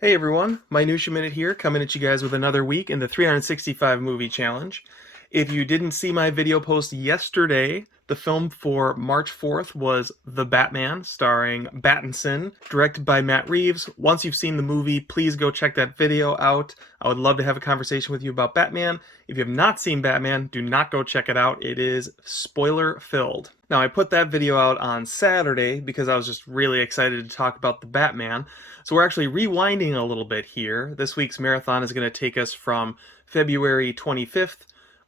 Hey everyone, Minutia Minute here, coming at you guys with another week in the 365 movie challenge. If you didn't see my video post yesterday, the film for March 4th was The Batman, starring Pattinson, directed by Matt Reeves. Once you've seen the movie, please go check that video out. I would love to have a conversation with you about Batman. If you have not seen Batman, do not go check it out. It is spoiler filled. Now, I put that video out on Saturday because I was just really excited to talk about the Batman. So we're actually rewinding a little bit here. This week's marathon is going to take us from February 25th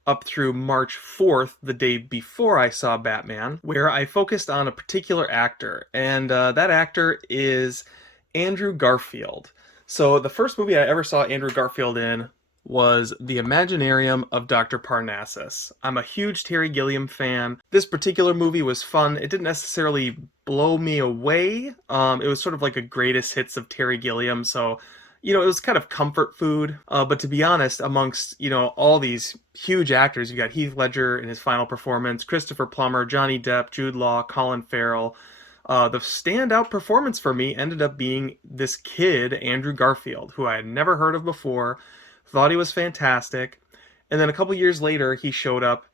up through March 4th, the day before I saw Batman, where I focused on a particular actor, and that actor is Andrew Garfield. So the first movie I ever saw Andrew Garfield in was The Imaginarium of Dr. Parnassus. I'm a huge Terry Gilliam fan. This particular movie was fun. It didn't necessarily blow me away. It was sort of like a greatest hits of Terry Gilliam, so it was kind of comfort food. But to be honest, amongst, all these huge actors, you got Heath Ledger in his final performance, Christopher Plummer, Johnny Depp, Jude Law, Colin Farrell. The standout performance for me ended up being this kid, Andrew Garfield, who I had never heard of before, thought he was fantastic, and then a couple years later, he showed up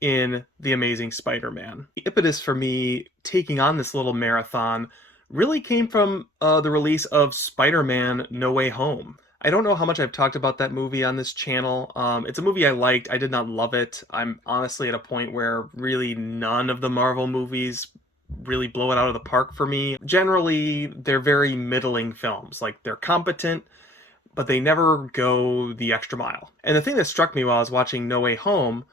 in The Amazing Spider-Man. The impetus for me taking on this little marathon really came from the release of Spider-Man No Way Home. I don't know how much I've talked about that movie on this channel. It's a movie I liked. I did not love it. I'm honestly at a point where really none of the Marvel movies really blow it out of the park for me. Generally, they're very middling films. Like, they're competent, but they never go the extra mile. And the thing that struck me while I was watching No Way Home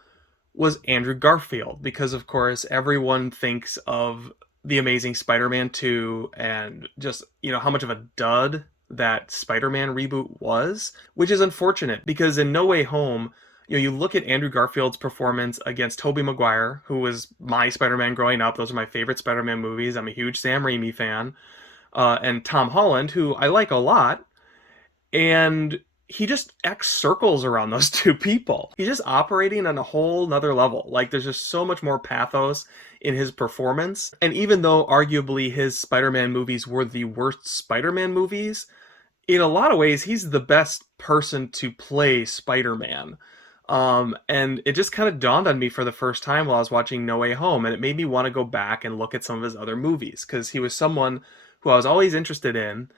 was Andrew Garfield, because of course everyone thinks of The Amazing Spider-Man 2 and just, how much of a dud that Spider-Man reboot was, which is unfortunate because in No Way Home, you look at Andrew Garfield's performance against Tobey Maguire, who was my Spider-Man growing up. Those are my favorite Spider-Man movies. I'm a huge Sam Raimi fan. And Tom Holland, who I like a lot, and he just acts circles around those two people. He's just operating on a whole nother level. Like, there's just so much more pathos in his performance. And even though arguably his Spider-Man movies were the worst Spider-Man movies, in a lot of ways, he's the best person to play Spider-Man. And it just kind of dawned on me for the first time while I was watching No Way Home, and it made me want to go back and look at some of his other movies, because he was someone who I was always interested in,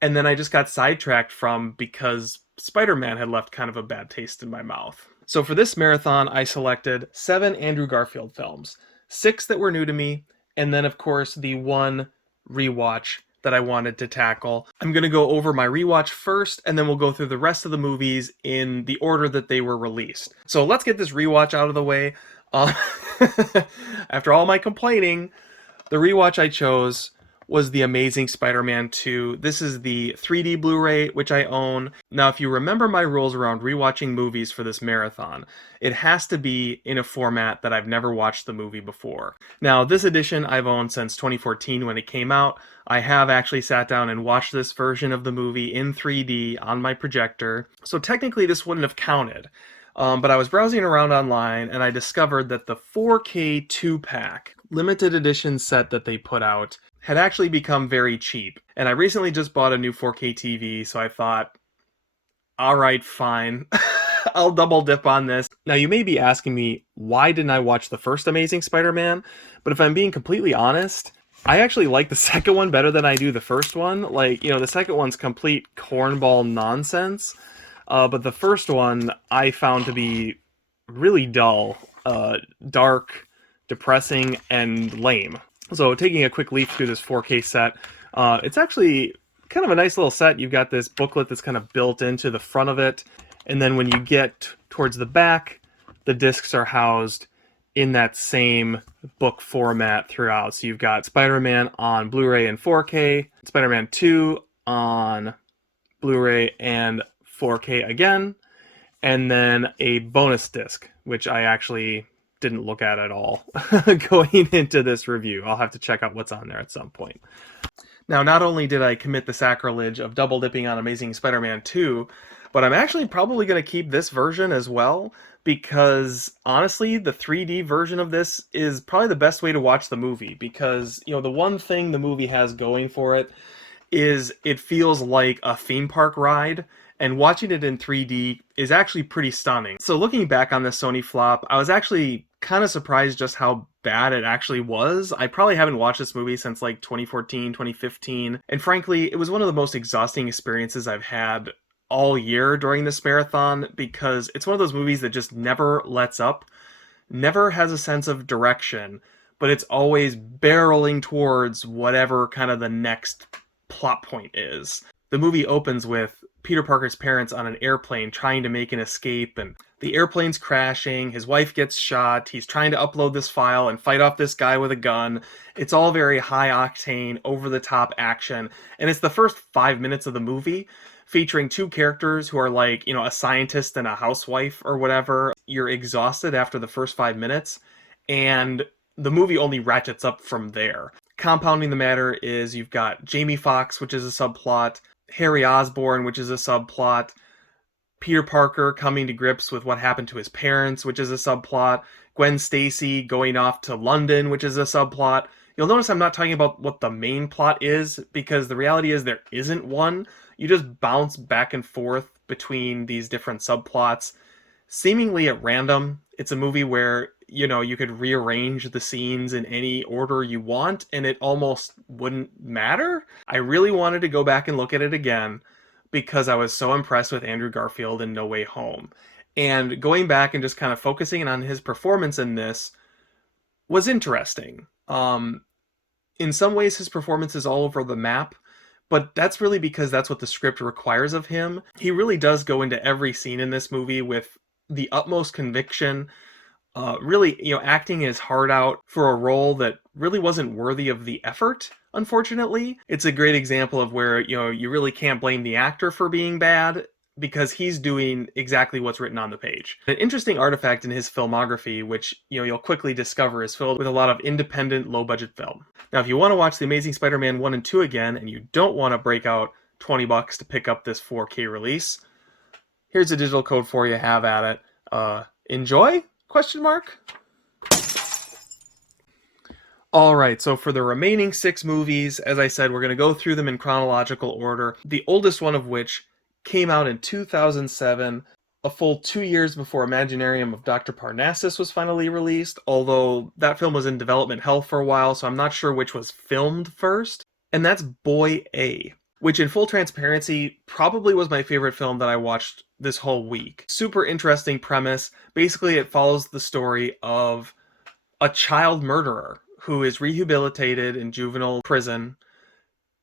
and then I just got sidetracked from because Spider-Man had left kind of a bad taste in my mouth. So for this marathon, I selected 7 Andrew Garfield films, 6 that were new to me, and then of course the one rewatch that I wanted to tackle. I'm going to go over my rewatch first, and then we'll go through the rest of the movies in the order that they were released. So let's get this rewatch out of the way. After all my complaining, the rewatch I chose was The Amazing Spider-Man 2. This is the 3D Blu-ray, which I own. Now, if you remember my rules around rewatching movies for this marathon, it has to be in a format that I've never watched the movie before. Now, this edition I've owned since 2014 when it came out. I have actually sat down and watched this version of the movie in 3D on my projector, so technically this wouldn't have counted. But I was browsing around online and I discovered that the 4K 2-pack limited edition set that they put out had actually become very cheap. And I recently just bought a new 4K TV, so I thought, all right, fine. I'll double dip on this. Now, you may be asking me, why didn't I watch the first Amazing Spider-Man? But if I'm being completely honest, I actually like the second one better than I do the first one. Like, the second one's complete cornball nonsense. But the first one I found to be really dull, dark, depressing, and lame. So taking a quick leaf through this 4K set, it's actually kind of a nice little set. You've got this booklet that's kind of built into the front of it, and then when you get towards the back, the discs are housed in that same book format throughout. So you've got Spider-Man on Blu-ray and 4K, Spider-Man 2 on Blu-ray and 4K again, and then a bonus disc, which I actually didn't look at all going into this review. I'll have to check out what's on there at some point. Now, not only did I commit the sacrilege of double dipping on Amazing Spider-Man 2, but I'm actually probably going to keep this version as well, because honestly, the 3D version of this is probably the best way to watch the movie, because, the one thing the movie has going for it is it feels like a theme park ride, and watching it in 3D is actually pretty stunning. So looking back on this Sony flop, I was actually kind of surprised just how bad it actually was. I probably haven't watched this movie since like 2014, 2015, and frankly, it was one of the most exhausting experiences I've had all year during this marathon because it's one of those movies that just never lets up, never has a sense of direction, but it's always barreling towards whatever kind of the next plot point is. The movie opens with Peter Parker's parents on an airplane trying to make an escape, and the airplane's crashing, his wife gets shot, he's trying to upload this file and fight off this guy with a gun. It's all very high octane, over the top action, and it's the first 5 minutes of the movie featuring two characters who are like, a scientist and a housewife or whatever. You're exhausted after the first 5 minutes, and the movie only ratchets up from there. Compounding the matter is you've got Jamie Foxx, which is a subplot, Harry Osborn, which is a subplot, Peter Parker coming to grips with what happened to his parents, which is a subplot, Gwen Stacy going off to London, which is a subplot. You'll notice I'm not talking about what the main plot is, because the reality is there isn't one. You just bounce back and forth between these different subplots, seemingly at random. It's a movie where, you could rearrange the scenes in any order you want, and it almost wouldn't matter. I really wanted to go back and look at it again because I was so impressed with Andrew Garfield in No Way Home. And going back and just kind of focusing on his performance in this was interesting. In some ways, his performance is all over the map, but that's really because that's what the script requires of him. He really does go into every scene in this movie with the utmost conviction, really, acting his heart out for a role that really wasn't worthy of the effort, unfortunately. It's a great example of where, you really can't blame the actor for being bad, because he's doing exactly what's written on the page. An interesting artifact in his filmography, which you'll quickly discover, is filled with a lot of independent, low-budget film. Now, if you want to watch The Amazing Spider-Man 1 and 2 again, and you don't want to break out $20 to pick up this 4K release, here's a digital code for you. Have at it. Enjoy? Question mark? Alright, so for the remaining 6 movies, as I said, we're going to go through them in chronological order, the oldest one of which came out in 2007, a full 2 years before Imaginarium of Dr. Parnassus was finally released, although that film was in development hell for a while, so I'm not sure which was filmed first, and that's Boy A, which in full transparency probably was my favorite film that I watched this whole week. Super interesting premise. Basically, it follows the story of a child murderer who is rehabilitated in juvenile prison,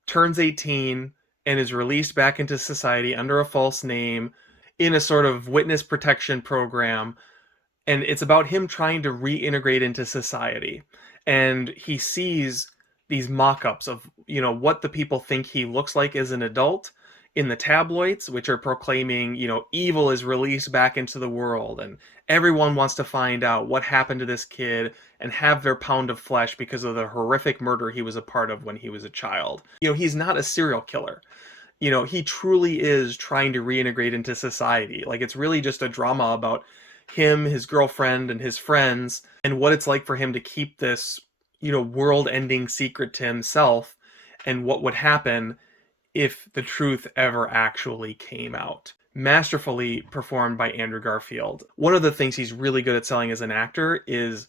turns 18, and is released back into society under a false name in a sort of witness protection program. And it's about him trying to reintegrate into society. And he sees these mock-ups of, what the people think he looks like as an adult in the tabloids, which are proclaiming, evil is released back into the world, and everyone wants to find out what happened to this kid and have their pound of flesh because of the horrific murder he was a part of when he was a child. He's not a serial killer. He truly is trying to reintegrate into society. Like, it's really just a drama about him, his girlfriend, and his friends, and what it's like for him to keep this, world-ending secret to himself, and what would happen if the truth ever actually came out. Masterfully performed by Andrew Garfield. One of the things he's really good at selling as an actor is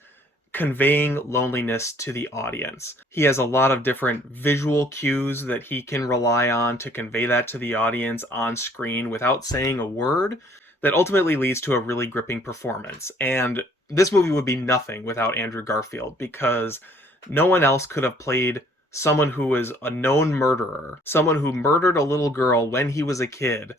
conveying loneliness to the audience. He has a lot of different visual cues that he can rely on to convey that to the audience on screen without saying a word, that ultimately leads to a really gripping performance. And this movie would be nothing without Andrew Garfield, because no one else could have played someone who was a known murderer, someone who murdered a little girl when he was a kid,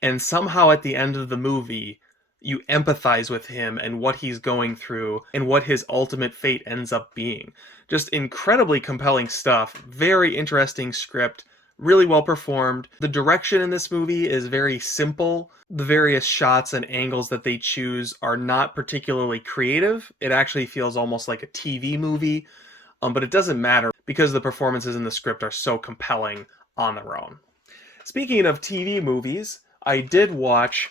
and somehow at the end of the movie, you empathize with him and what he's going through and what his ultimate fate ends up being. Just incredibly compelling stuff, very interesting script, really well performed. The direction in this movie is very simple. The various shots and angles that they choose are not particularly creative. It actually feels almost like a TV movie, but it doesn't matter because the performances in the script are so compelling on their own. Speaking of TV movies, I did watch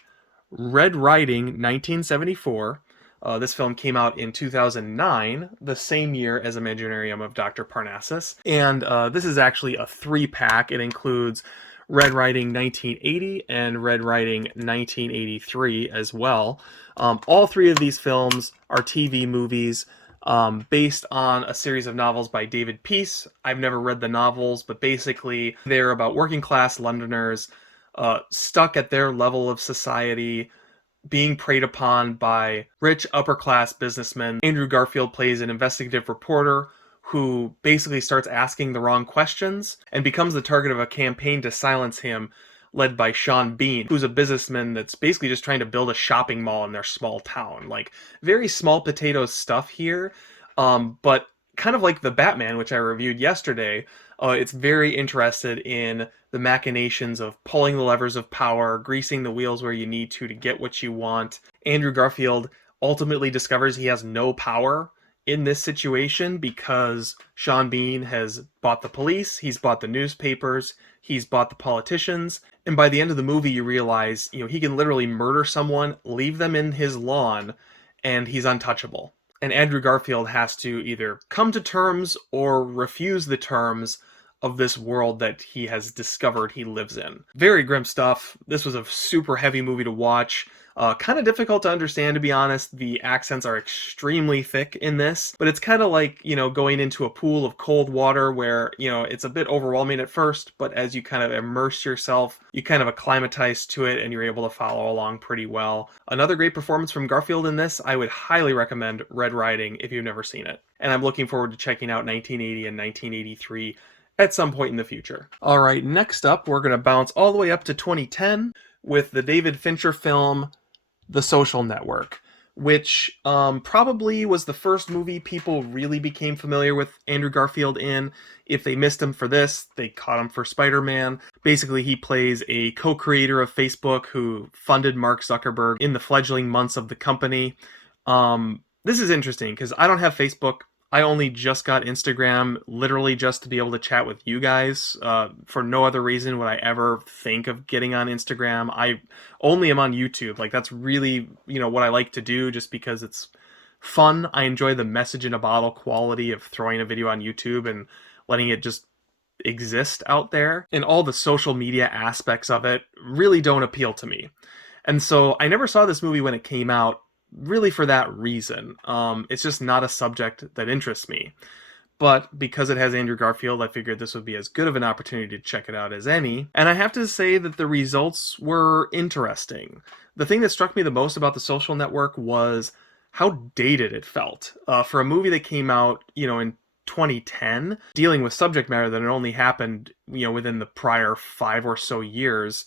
Red Riding 1974, This film came out in 2009, the same year as Imaginarium of Dr. Parnassus. And this is actually a three-pack. It includes Red Riding 1980 and Red Riding 1983 as well. All three of these films are TV movies based on a series of novels by David Peace. I've never read the novels, but basically they're about working class Londoners stuck at their level of society, being preyed upon by rich upper class businessmen. Andrew Garfield plays an investigative reporter who basically starts asking the wrong questions and becomes the target of a campaign to silence him, led by Sean Bean, who's a businessman that's basically just trying to build a shopping mall in their small town. Like, very small potatoes stuff here, but kind of like the Batman, which I reviewed yesterday, it's very interested in the machinations of pulling the levers of power, greasing the wheels where you need to get what you want. Andrew Garfield ultimately discovers he has no power in this situation because Sean Bean has bought the police, he's bought the newspapers, he's bought the politicians, and by the end of the movie you realize, he can literally murder someone, leave them in his lawn, and he's untouchable. And Andrew Garfield has to either come to terms or refuse the terms of this world that he has discovered he lives in. Very grim stuff. This was a super heavy movie to watch. Kind of difficult to understand, to be honest. The accents are extremely thick in this, but it's kind of like, going into a pool of cold water where, it's a bit overwhelming at first, but as you kind of immerse yourself, you kind of acclimatize to it and you're able to follow along pretty well. Another great performance from Garfield in this. I would highly recommend Red Riding if you've never seen it. And I'm looking forward to checking out 1980 and 1983 at some point in the future. All right, next up, we're going to bounce all the way up to 2010 with the David Fincher film The Social Network, which probably was the first movie people really became familiar with Andrew Garfield in. If they missed him for this, they caught him for Spiderman. Basically, he plays a co-creator of Facebook who funded Mark Zuckerberg in the fledgling months of the company. This is interesting because I don't have Facebook. I only just got Instagram, literally just to be able to chat with you guys. For no other reason would I ever think of getting on Instagram. I only am on YouTube. Like, that's really, what I like to do just because it's fun. I enjoy the message in a bottle quality of throwing a video on YouTube and letting it just exist out there. And all the social media aspects of it really don't appeal to me. And so I never saw this movie when it came out, really for that reason. It's just not a subject that interests me. But because it has Andrew Garfield, I figured this would be as good of an opportunity to check it out as any. And I have to say that the results were interesting. The thing that struck me the most about The Social Network was how dated it felt. For a movie that came out, in 2010, dealing with subject matter that had only happened, within the prior 5 or so years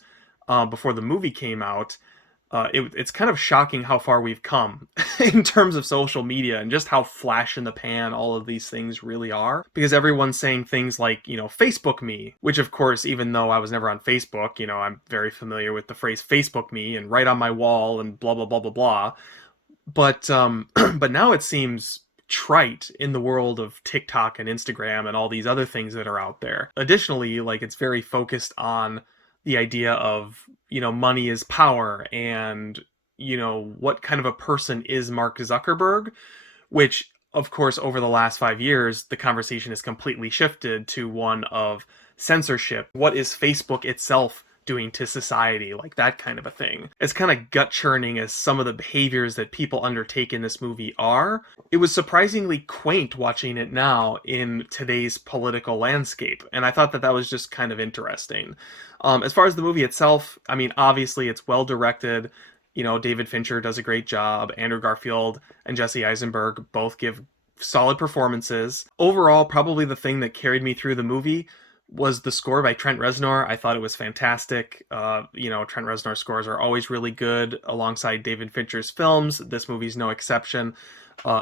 before the movie came out, it's kind of shocking how far we've come in terms of social media and just how flash in the pan all of these things really are. Because everyone's saying things like, Facebook me, which of course, even though I was never on Facebook, I'm very familiar with the phrase Facebook me and right on my wall and blah, blah, blah, blah, blah. But, but now it seems trite in the world of TikTok and Instagram and all these other things that are out there. Additionally, like, it's very focused on the idea of, money is power and, what kind of a person is Mark Zuckerberg, which, of course, over the last 5 years, the conversation has completely shifted to one of censorship. What is Facebook itself doing to society? Like, that kind of a thing. As kind of gut-churning as some of the behaviors that people undertake in this movie are, it was surprisingly quaint watching it now in today's political landscape, and I thought that that was just kind of interesting. As far as the movie itself, I mean, obviously it's well directed. David Fincher does a great job. Andrew Garfield and Jesse Eisenberg both give solid performances. Overall, probably the thing that carried me through the movie was the score by Trent Reznor. I thought it was fantastic. Trent Reznor scores are always really good alongside David Fincher's films. This movie's no exception.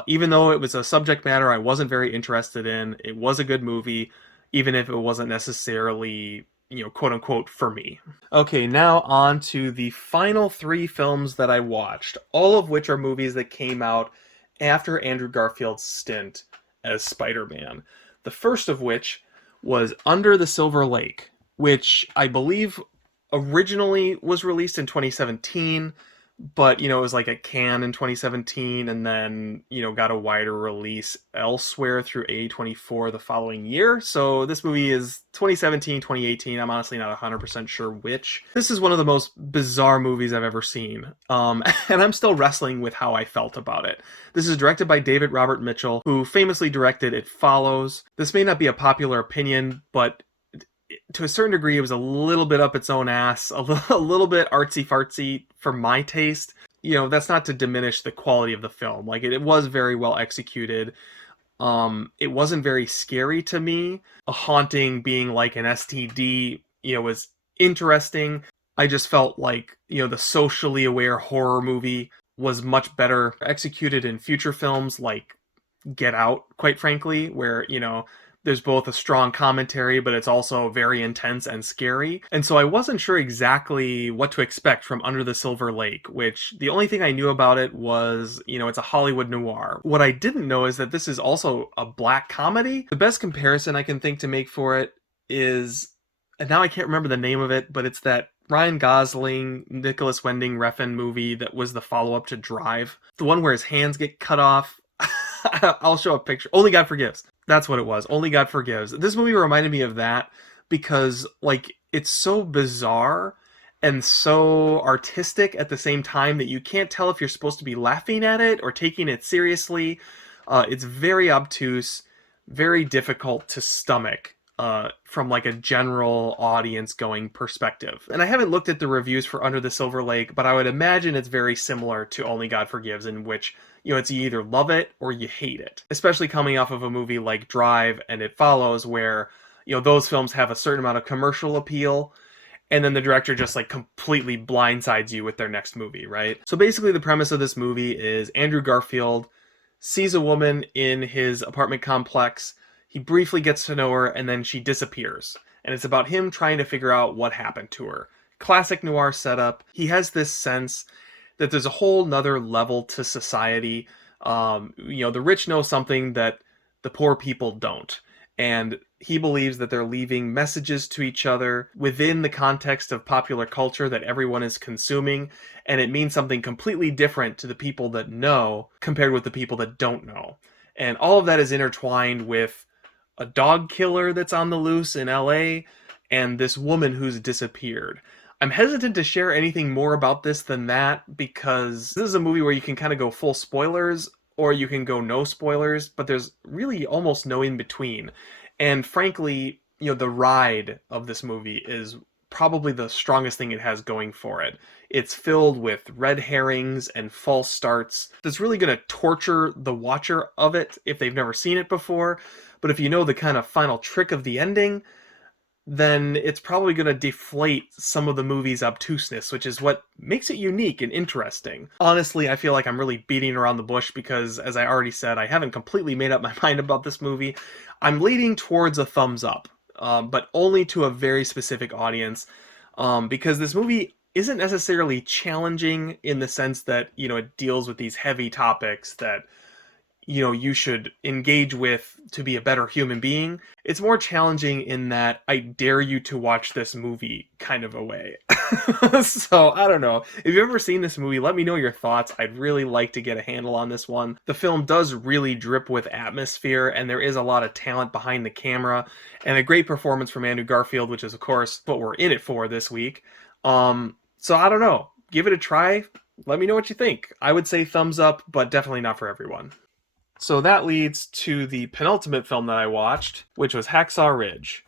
Even though it was a subject matter I wasn't very interested in, it was a good movie, even if it wasn't necessarily, quote unquote, for me. Okay, now on to the final 3 films that I watched, all of which are movies that came out after Andrew Garfield's stint as Spider-Man. The first of which was Under the Silver Lake, which I believe originally was released in 2017, but it was like at Cannes in 2017, and then got a wider release elsewhere through A24 the following year. So this movie is 2017, 2018. I'm honestly not 100% sure which. This is one of the most bizarre movies I've ever seen, and I'm still wrestling with how I felt about it. This is directed by David Robert Mitchell, who famously directed It Follows. This may not be a popular opinion, but to a certain degree, it was a little bit up its own ass, a little bit artsy fartsy for my taste. That's not to diminish the quality of the film. Like it was very well executed. It wasn't very scary to me. A haunting being like an STD, was interesting. I just felt like, the socially aware horror movie was much better executed in future films like Get Out, quite frankly, where, there's both a strong commentary, but it's also very intense and scary. And so I wasn't sure exactly what to expect from Under the Silver Lake, which the only thing I knew about it was, it's a Hollywood noir. What I didn't know is that this is also a black comedy. The best comparison I can think to make for it is, and now I can't remember the name of it, but it's that Ryan Gosling, Nicholas Winding Refn movie that was the follow-up to Drive. The one where his hands get cut off. I'll show a picture. Only God Forgives. That's what it was. Only God Forgives. This movie reminded me of that because, like, it's so bizarre and so artistic at the same time that you can't tell if you're supposed to be laughing at it or taking it seriously. It's very obtuse, very difficult to stomach from like a general audience going perspective. And I haven't looked at the reviews for Under the Silver Lake, but I would imagine it's very similar to Only God Forgives, in which it's you either love it or you hate it. Especially coming off of a movie like Drive and It Follows, where those films have a certain amount of commercial appeal, and then the director just like completely blindsides you with their next movie, right? So basically the premise of this movie is Andrew Garfield sees a woman in his apartment complex. He briefly gets to know her, and then she disappears. And it's about him trying to figure out what happened to her. Classic noir setup. He has this sense that there's a whole nother level to society. The rich know something that the poor people don't. And he believes that they're leaving messages to each other within the context of popular culture that everyone is consuming, and it means something completely different to the people that know compared with the people that don't know. And all of that is intertwined with a dog killer that's on the loose in LA and this woman who's disappeared. I'm hesitant to share anything more about this than that because this is a movie where you can kind of go full spoilers or you can go no spoilers, but there's really almost no in between. And frankly, the ride of this movie is probably the strongest thing it has going for it. It's filled with red herrings and false starts that's really going to torture the watcher of it if they've never seen it before. But if you know the kind of final trick of the ending, then it's probably going to deflate some of the movie's obtuseness, which is what makes it unique and interesting. Honestly, I feel like I'm really beating around the bush because, as I already said, I haven't completely made up my mind about this movie. I'm leaning towards a thumbs up, but only to a very specific audience, because this movie isn't necessarily challenging in the sense that, it deals with these heavy topics that you should engage with to be a better human being. It's more challenging in that I dare you to watch this movie kind of a way. So, I don't know. If you've ever seen this movie, let me know your thoughts. I'd really like to get a handle on this one. The film does really drip with atmosphere, and there is a lot of talent behind the camera, and a great performance from Andrew Garfield, which is, of course, what we're in it for this week. So, I don't know. Give it a try. Let me know what you think. I would say thumbs up, but definitely not for everyone. So that leads to the penultimate film that I watched, which was Hacksaw Ridge.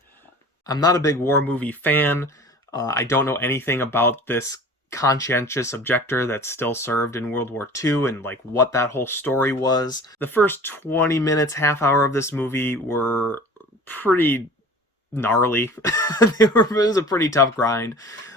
I'm not a big war movie fan. I don't know anything about this conscientious objector that's still served in World War II and like what that whole story was. The first 20 minutes, half hour of this movie were pretty gnarly. It was a pretty tough grind.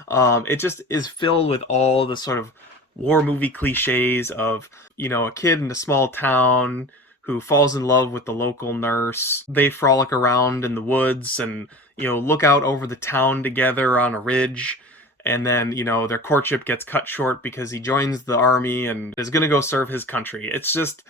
It just is filled with all the sort of war movie cliches of, a kid in a small town who falls in love with the local nurse. They frolic around in the woods and, look out over the town together on a ridge. And then, their courtship gets cut short because he joins the army and is going to go serve his country. It's just,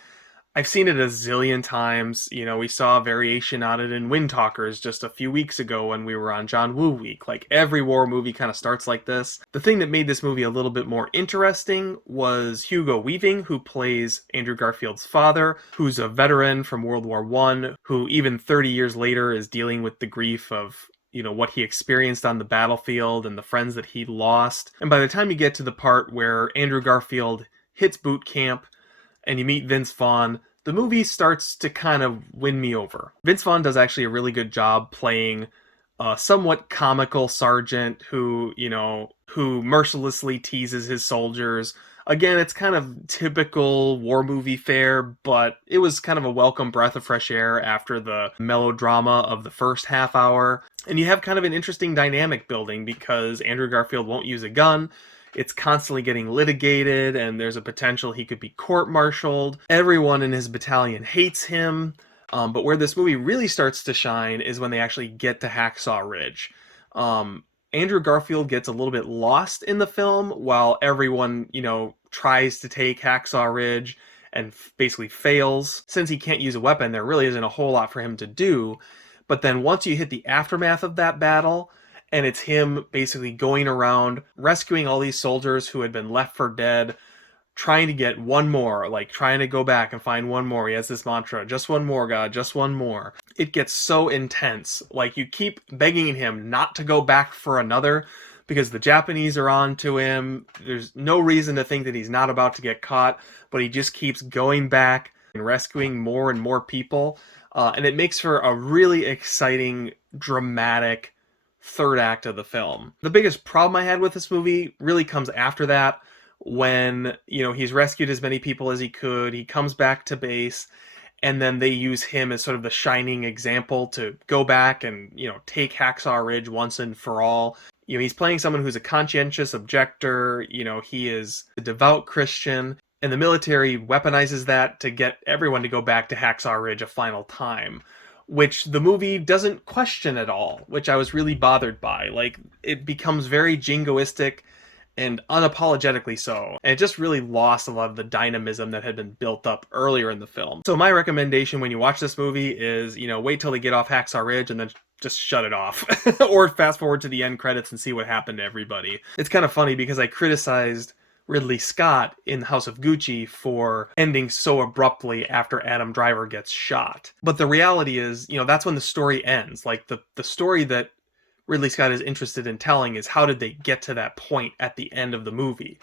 I've seen it a zillion times. You know, we saw a variation on it in Wind Talkers just a few weeks ago when we were on John Woo Week. Like, every war movie kind of starts like this. The thing that made this movie a little bit more interesting was Hugo Weaving, who plays Andrew Garfield's father, who's a veteran from World War One, who even 30 years later is dealing with the grief of, you know, what he experienced on the battlefield and the friends that he lost. And by the time you get to the part where Andrew Garfield hits boot camp and you meet Vince Vaughn, the movie starts to kind of win me over. Vince Vaughn does actually a really good job playing a somewhat comical sergeant who, you know, who mercilessly teases his soldiers. Again, it's kind of typical war movie fare, but it was kind of a welcome breath of fresh air after the melodrama of the first half hour. And you have kind of an interesting dynamic building because Andrew Garfield won't use a gun. It's constantly getting litigated, and there's a potential he could be court-martialed. Everyone in his battalion hates him. But where this movie really starts to shine is when they actually get to Hacksaw Ridge. Andrew Garfield gets a little bit lost in the film while everyone, you know, tries to take Hacksaw Ridge and basically fails. Since he can't use a weapon, there really isn't a whole lot for him to do. But then once you hit the aftermath of that battle, and it's him basically going around rescuing all these soldiers who had been left for dead, trying to get one more, like trying to go back and find one more. He has this mantra, just one more, God, just one more. It gets so intense. Like, you keep begging him not to go back for another because the Japanese are on to him. There's no reason to think that he's not about to get caught, but he just keeps going back and rescuing more and more people. And it makes for a really exciting, dramatic third act of the film. The biggest problem I had with this movie really comes after that, when, you know, he's rescued as many people as he could, he comes back to base, and then they use him as sort of the shining example to go back and, you know, take Hacksaw Ridge once and for all. You know, he's playing someone who's a conscientious objector, you know, he is a devout Christian, and the military weaponizes that to get everyone to go back to Hacksaw Ridge a final time, which the movie doesn't question at all, which I was really bothered by. Like, it becomes very jingoistic and unapologetically so. And it just really lost a lot of the dynamism that had been built up earlier in the film. So my recommendation when you watch this movie is, you know, wait till they get off Hacksaw Ridge and then just shut it off. Or fast forward to the end credits and see what happened to everybody. It's kind of funny because I criticized Ridley Scott in House of Gucci for ending so abruptly after Adam Driver gets shot. But the reality is, you know, that's when the story ends. Like, the story that Ridley Scott is interested in telling is how did they get to that point at the end of the movie.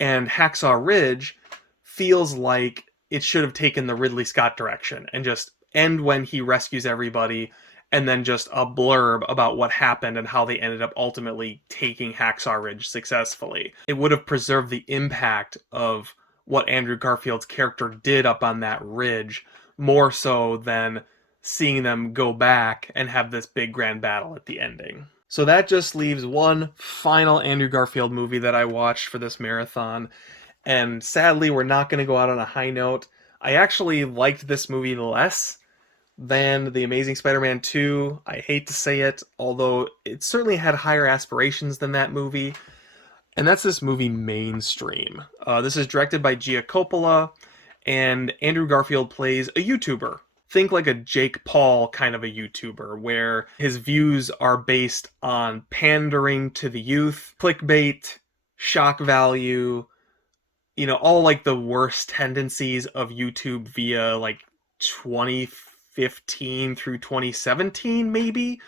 And Hacksaw Ridge feels like it should have taken the Ridley Scott direction and just end when he rescues everybody, and then just a blurb about what happened and how they ended up ultimately taking Hacksaw Ridge successfully. It would have preserved the impact of what Andrew Garfield's character did up on that ridge more so than seeing them go back and have this big grand battle at the ending. So that just leaves one final Andrew Garfield movie that I watched for this marathon, and sadly we're not going to go out on a high note. I actually liked this movie less than The Amazing Spider-Man 2. I hate to say it, although it certainly had higher aspirations than that movie, and that's this movie Mainstream. This is directed by Gia Coppola, and Andrew Garfield plays a YouTuber. Think like a Jake Paul kind of a YouTuber, where his views are based on pandering to the youth, clickbait, shock value, you know, all like the worst tendencies of YouTube via like 2015 through 2017, maybe.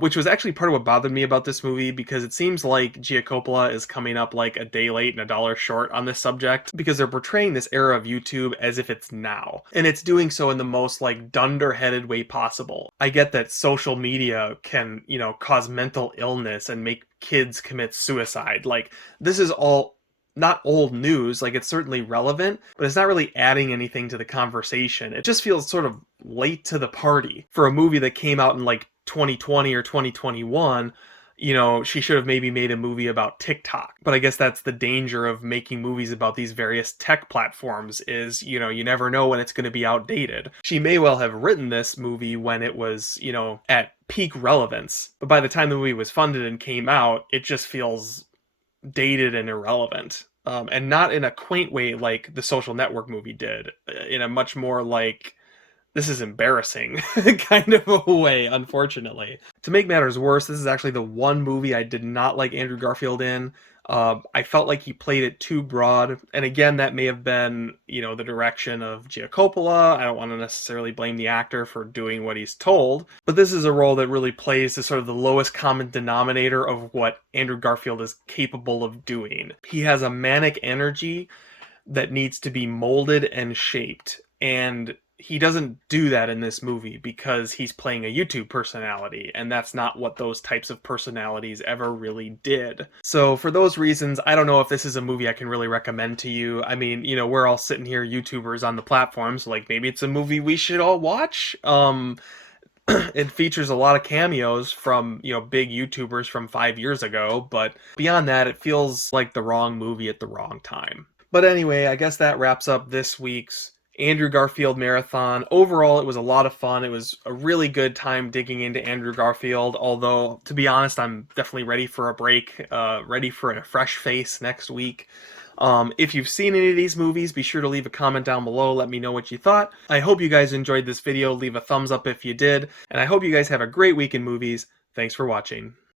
Which was actually part of what bothered me about this movie, because it seems like Gia Coppola is coming up like a day late and a dollar short on this subject, because they're portraying this era of YouTube as if it's now. And it's doing so in the most like dunderheaded way possible. I get that social media can, you know, cause mental illness and make kids commit suicide. Like, this is all not old news, like it's certainly relevant, but it's not really adding anything to the conversation. It just feels sort of late to the party for a movie that came out in like 2020 or 2021. You know, she should have maybe made a movie about TikTok. But I guess that's the danger of making movies about these various tech platforms is, you know, you never know when it's going to be outdated. She may well have written this movie when it was, you know, at peak relevance. But by the time the movie was funded and came out, it just feels dated and irrelevant. and not in a quaint way like the Social Network movie did, in a much more like, this is embarrassing kind of a way, unfortunately. To make matters worse, this is actually the one movie I did not like Andrew Garfield in. I felt like he played it too broad, and again, that may have been, the direction of Coppola. I don't want to necessarily blame the actor for doing what he's told, but this is a role that really plays to sort of the lowest common denominator of what Andrew Garfield is capable of doing. He has a manic energy that needs to be molded and shaped. And he doesn't do that in this movie because he's playing a YouTube personality, and that's not what those types of personalities ever really did. So for those reasons, I don't know if this is a movie I can really recommend to you. I mean, we're all sitting here YouTubers on the platform, so like maybe it's a movie we should all watch. It features a lot of cameos from, big YouTubers from 5 years ago, but beyond that, it feels like the wrong movie at the wrong time. But anyway, I guess that wraps up this week's Andrew Garfield marathon. Overall, it was a lot of fun. It was a really good time digging into Andrew Garfield, although, to be honest, I'm definitely ready for a break, ready for a fresh face next week. If you've seen any of these movies, be sure to leave a comment down below. Let me know what you thought. I hope you guys enjoyed this video. Leave a thumbs up if you did. And I hope you guys have a great week in movies. Thanks for watching.